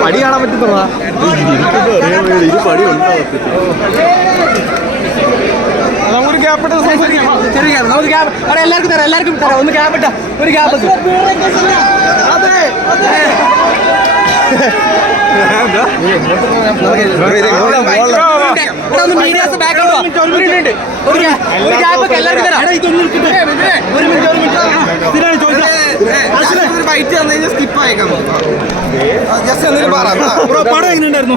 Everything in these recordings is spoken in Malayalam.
പടി കാണാൻ പറ്റുന്നതാ ഇത് പടി നമുക്കൊരു ഗ്യാപ്പ് ഇട്ട് സംസാരിക്കാം ചെറിയ ഗ്യാപ്പ് നമുക്ക് ക്യാപ്പ് അവിടെ എല്ലാവർക്കും തരാം. എല്ലാവർക്കും തരാം ഒന്ന് ഗ്യാപ്പ് ഇട്ട ഒരു ഗ്യാപ്പ് അതെ ഒരു ഒക്കെ എല്ലാവർക്കും തരാം ഒരു കഴിഞ്ഞാൽ സ്കിപ്പ് അയക്കാം ജസ്റ്റ് എന്തെങ്കിലും പറ. പടം എങ്ങനെയുണ്ടായിരുന്നു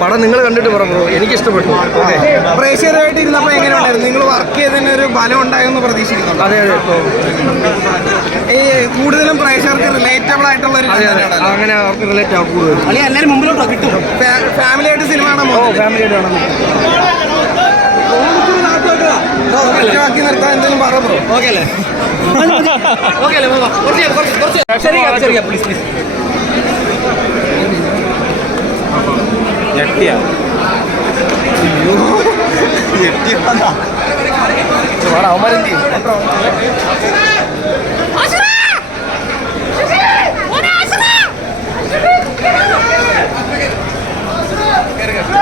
പടം നിങ്ങൾ കണ്ടിട്ട് പറ ബ്രോ. എനിക്ക് ഇഷ്ടപ്പെട്ടു. ഓക്കെ. പ്രേക്ഷകരുമായിട്ട് ഇരുന്നപ്പോൾ എങ്ങനെ ഉണ്ടായിരുന്നു? നിങ്ങൾ വർക്ക് ചെയ്തതിന് ഒരു ഫലം ഉണ്ടായെന്ന് പ്രതീക്ഷിക്കുന്നു അതെ അതെ ഈ കൂടുതലും പ്രേക്ഷകർക്ക് റിലേറ്റബിൾ ആയിട്ടുള്ള ഒരു അങ്ങനെ അവർക്ക് റിലേറ്റ് ആവും കൂടുതൽ അളി എല്ലാവരും മുമ്പിലോട്ടോ കിട്ടും. ഫാമിലി ആയിട്ട് സിനിമ ആണോ ഓ ഫാമിലി ആയിട്ട് നിർത്താൻ എന്തെങ്കിലും പറ ബ്രോ ഓക്കെ അല്ലേ? ഓക്കെ അല്ലേ. കുറച്ച് കുറച്ച് കുറച്ച് ചെറിയ ചെറിയ ഗ്യാപ്പ് പ്ലീസ് ഞെട്ടിയാ. അവന്മാരെന്ത് ചെയ്യും?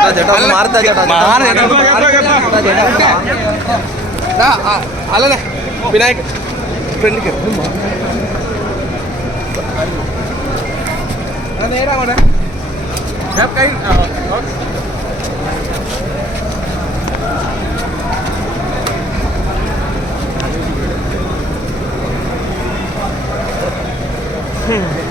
ചേട്ടാ ചേട്ടാ മാറത്താ ചേട്ടാ അല്ലല്ലേ? വിനായക് ഫ്രണ്ടിൽ നേരെ അങ്ങോട്ടെ. ഞാൻ കൈ Hmm.